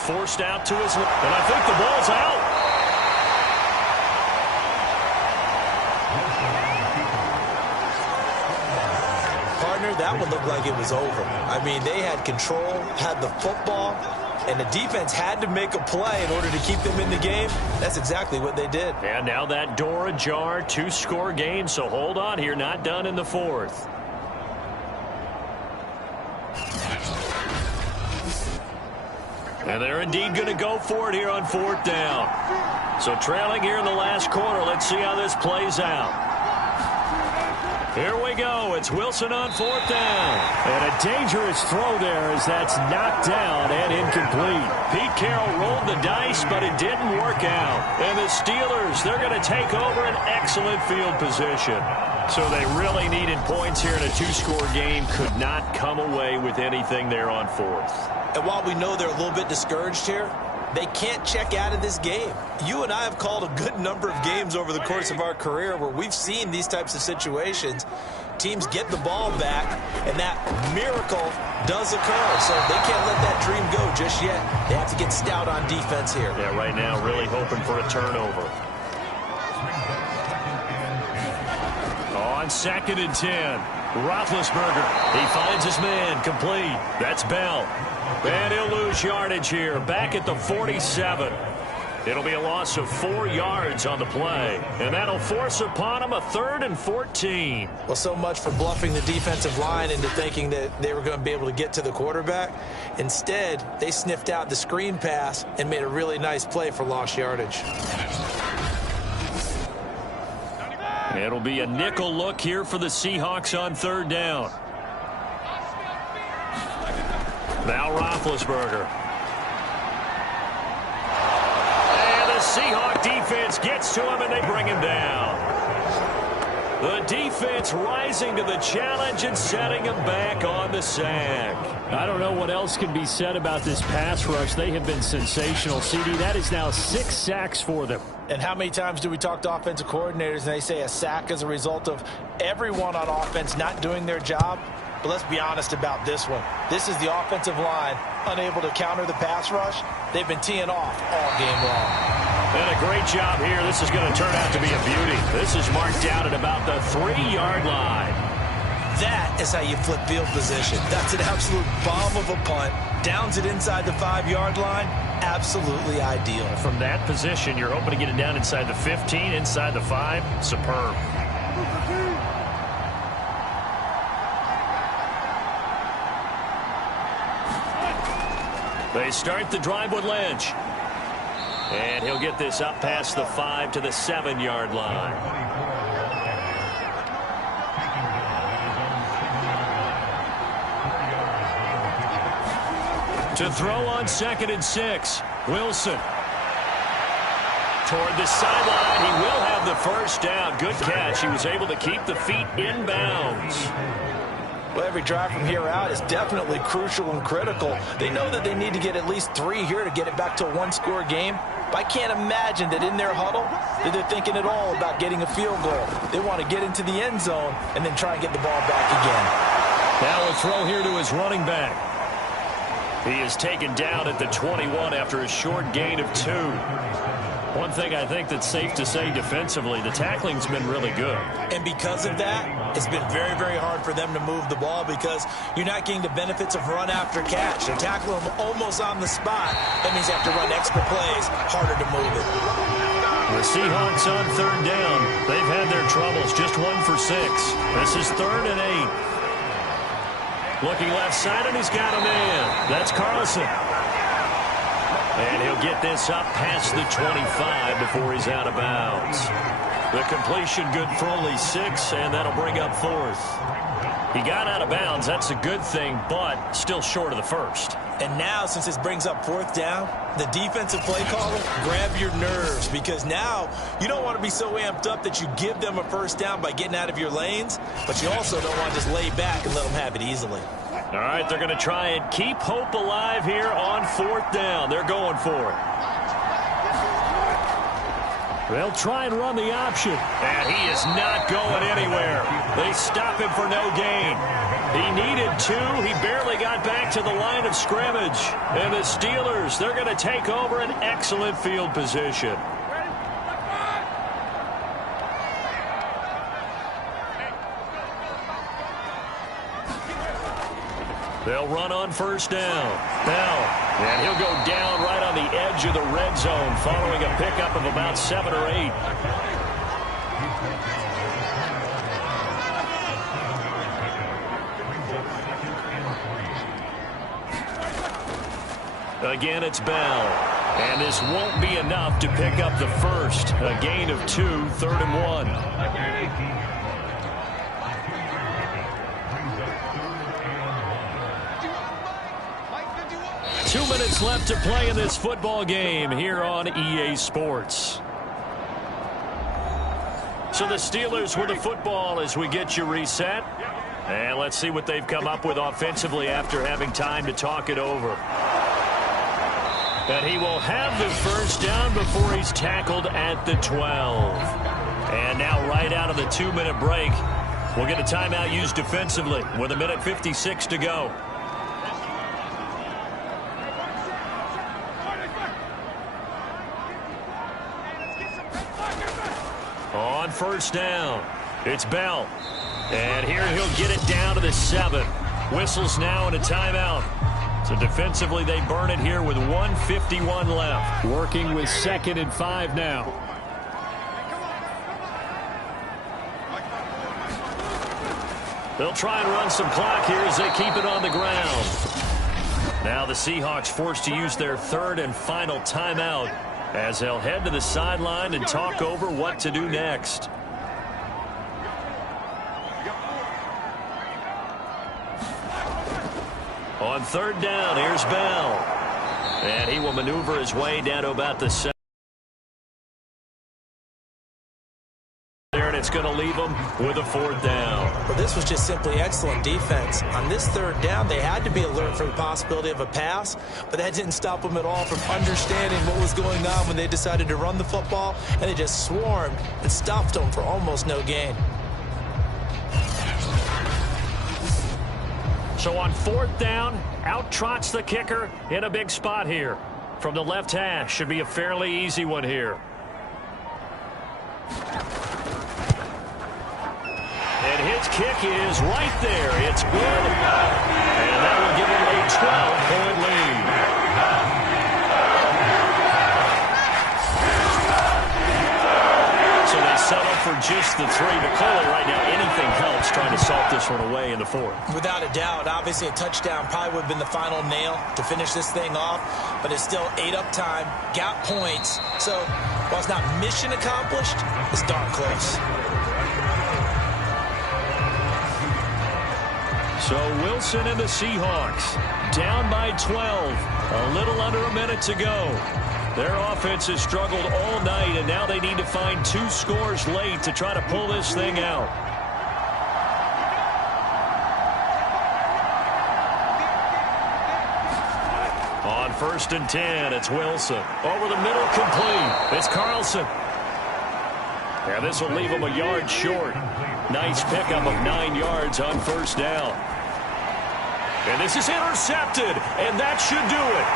Forced out to his left. And I think the ball's out. Partner, that one looked like it was over. I mean, they had control, had the football, and the defense had to make a play in order to keep them in the game. That's exactly what they did. And now that door ajar, 2-score game, so hold on here, not done in the 4th. And they're indeed going to go for it here on 4th down. So trailing here in the last quarter, let's see how this plays out. Here we go. It's Wilson on 4th down. And a dangerous throw there as that's knocked down and incomplete. Pete Carroll rolled the dice, but it didn't work out. And the Steelers, they're going to take over an excellent field position. So they really needed points here in a 2-score game. Could not come away with anything there on 4th. And while we know they're a little bit discouraged here, they can't check out of this game. You and I have called a good number of games over the course of our career where we've seen these types of situations. Teams get the ball back, and that miracle does occur. So they can't let that dream go just yet. They have to get stout on defense here. Yeah, right now really hoping for a turnover. On 2nd and 10, Roethlisberger. He finds his man, complete. That's Bell. And he'll lose yardage here, back at the 47. It'll be a loss of 4 yards on the play, and that'll force upon him a 3rd and 14. Well, so much for bluffing the defensive line into thinking that they were going to be able to get to the quarterback. Instead, they sniffed out the screen pass and made a really nice play for lost yardage. It'll be a nickel look here for the Seahawks on 3rd down. Now Roethlisberger. And the Seahawk defense gets to him, and they bring him down. The defense rising to the challenge and setting him back on the sack. I don't know what else can be said about this pass rush. They have been sensational, CD. That is now 6 sacks for them. And how many times do we talk to offensive coordinators and they say a sack is a result of everyone on offense not doing their job? But let's be honest about this one. This is the offensive line unable to counter the pass rush. They've been teeing off all game long. And a great job here. This is going to turn out to be a beauty. This is marked out at about the 3-yard line. That is how you flip field position. That's an absolute bomb of a punt. Downs it inside the 5-yard line. Absolutely ideal. From that position, you're hoping to get it down inside the 15, inside the 5. Superb. They start the drive with Lynch. And he'll get this up past the 5 to the 7-yard line. To throw on 2nd and 6. Wilson. Toward the sideline. He will have the first down. Good catch. He was able to keep the feet in bounds. Well, every drive from here out is definitely crucial and critical. They know that they need to get at least 3 here to get it back to a one-score game. But I can't imagine that in their huddle that they're thinking at all about getting a field goal. They want to get into the end zone and then try and get the ball back again. Now a throw here to his running back. He is taken down at the 21 after a short gain of 2. One thing I think that's safe to say defensively, the tackling's been really good. And because of that, it's been very, very hard for them to move the ball because you're not getting the benefits of run after catch. They're tackling them almost on the spot. That means they have to run extra plays, harder to move it. The Seahawks on 3rd down. They've had their troubles, just 1 for 6. This is 3rd and 8. Looking left side, and he's got a man. That's Carlson. And he'll get this up past the 25 before he's out of bounds. The completion good for only 6, and that'll bring up 4th. He got out of bounds. That's a good thing, but still short of the first. And now, since this brings up 4th down, the defensive play caller, grab your nerves, because now you don't want to be so amped up that you give them a first down by getting out of your lanes, but you also don't want to just lay back and let them have it easily. All right, they're going to try and keep hope alive here on 4th down. They're going for it. They'll try and run the option. And he is not going anywhere. They stop him for no gain. He needed 2. He barely got back to the line of scrimmage. And the Steelers, they're going to take over an excellent field position. They'll run on 1st down. Bell. And he'll go down right on the edge of the red zone following a pickup of about 7 or 8. Again, it's Bell. And this won't be enough to pick up the first. A gain of 2, 3rd and 1. 2 minutes left to play in this football game here on EA Sports. So the Steelers with the football as we get you reset. And let's see what they've come up with offensively after having time to talk it over. And he will have the first down before he's tackled at the 12. And now right out of the 2-minute break, we'll get a timeout used defensively with 1:56 to go. On 1st down, it's Bell. And here he'll get it down to the 7. Whistles now and a timeout. So defensively, they burn it here with 1:51 left. Working with 2nd and 5 now. They'll try and run some clock here as they keep it on the ground. Now the Seahawks forced to use their 3rd and final timeout as they'll head to the sideline and talk over what to do next. On 3rd down, here's Bell. And he will maneuver his way down to about the 7. And it's going to leave him with a 4th down. Well, this was just simply excellent defense. On this 3rd down, they had to be alert for the possibility of a pass, but that didn't stop them at all from understanding what was going on when they decided to run the football, and they just swarmed and stopped them for almost no gain. So on 4th down, out trots the kicker in a big spot here. From the left hash, should be a fairly easy one here. And his kick is right there. It's good. And that will give him a 12-point lead. So they settle for just the 3. But clearly right now, anything helps trying to salt this one away in the 4th. Without a doubt, obviously a touchdown probably would have been the final nail to finish this thing off, but it's still ate up time, got points. So while it's not mission accomplished, it's darn close. So Wilson and the Seahawks down by 12. A little under a minute to go. Their offense has struggled all night, and now they need to find 2 scores late to try to pull this thing out. On 1st and 10, it's Wilson. Over the middle, complete. It's Carlson. And this will leave him a yard short. Nice pickup of 9 yards on 1st down. And this is intercepted, and that should do it.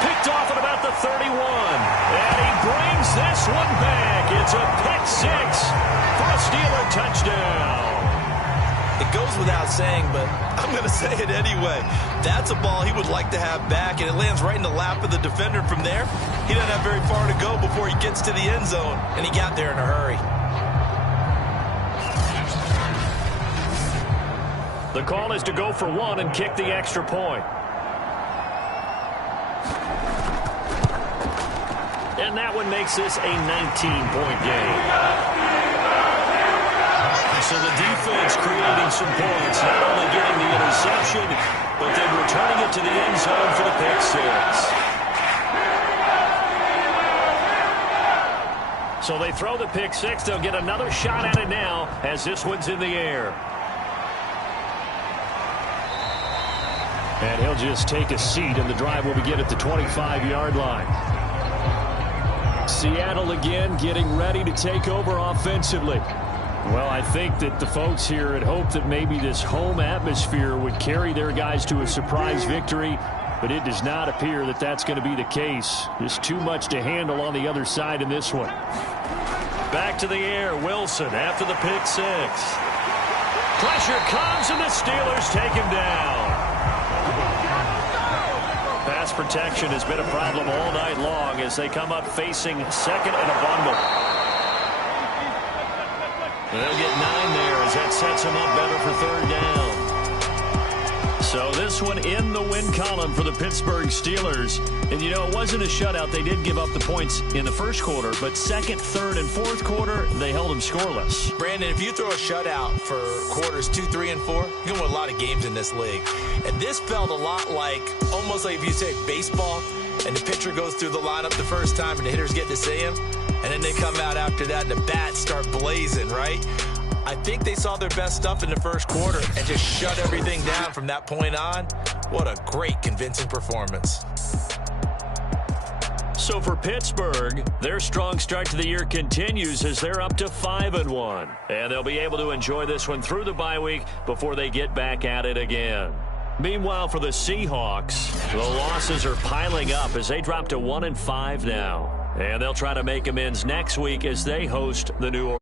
Picked off at about the 31. And he brings this one back. It's a pick 6 for a Steeler touchdown. It goes without saying, but I'm going to say it anyway. That's a ball he would like to have back, and it lands right in the lap of the defender from there. He doesn't have very far to go before he gets to the end zone, and he got there in a hurry. The call is to go for 1 and kick the extra point. And that one makes this a 19-point game. So the defense creating some points, not only getting the interception, but then returning it to the end zone for the pick 6. So they throw the pick 6. They'll get another shot at it now as this one's in the air. And he'll just take a seat, and the drive will begin at the 25-yard line. Seattle again getting ready to take over offensively. Well, I think that the folks here had hoped that maybe this home atmosphere would carry their guys to a surprise victory, but it does not appear that that's going to be the case. Just too much to handle on the other side in this one. Back to the air, Wilson after the pick 6. Pressure comes, and the Steelers take him down. Pass protection has been a problem all night long as they come up facing second and a bundle. They'll get 9 there as that sets him up better for 3rd down. So this one in the win column for the Pittsburgh Steelers. And, you know, it wasn't a shutout. They did give up the points in the first quarter, but second, third, and fourth quarter, they held them scoreless. Brandon, if you throw a shutout for quarters 2, 3, and 4, you can win a lot of games in this league. And this felt a lot like, almost like if you say baseball, and the pitcher goes through the lineup the first time and the hitters get to see him, and then they come out after that and the bats start blazing, right? I think they saw their best stuff in the first quarter and just shut everything down from that point on. What a great, convincing performance. So for Pittsburgh, their strong start to the year continues as they're up to 5-1. And they'll be able to enjoy this one through the bye week before they get back at it again. Meanwhile, for the Seahawks, the losses are piling up as they drop to 1-5 now. And they'll try to make amends next week as they host the New Orleans.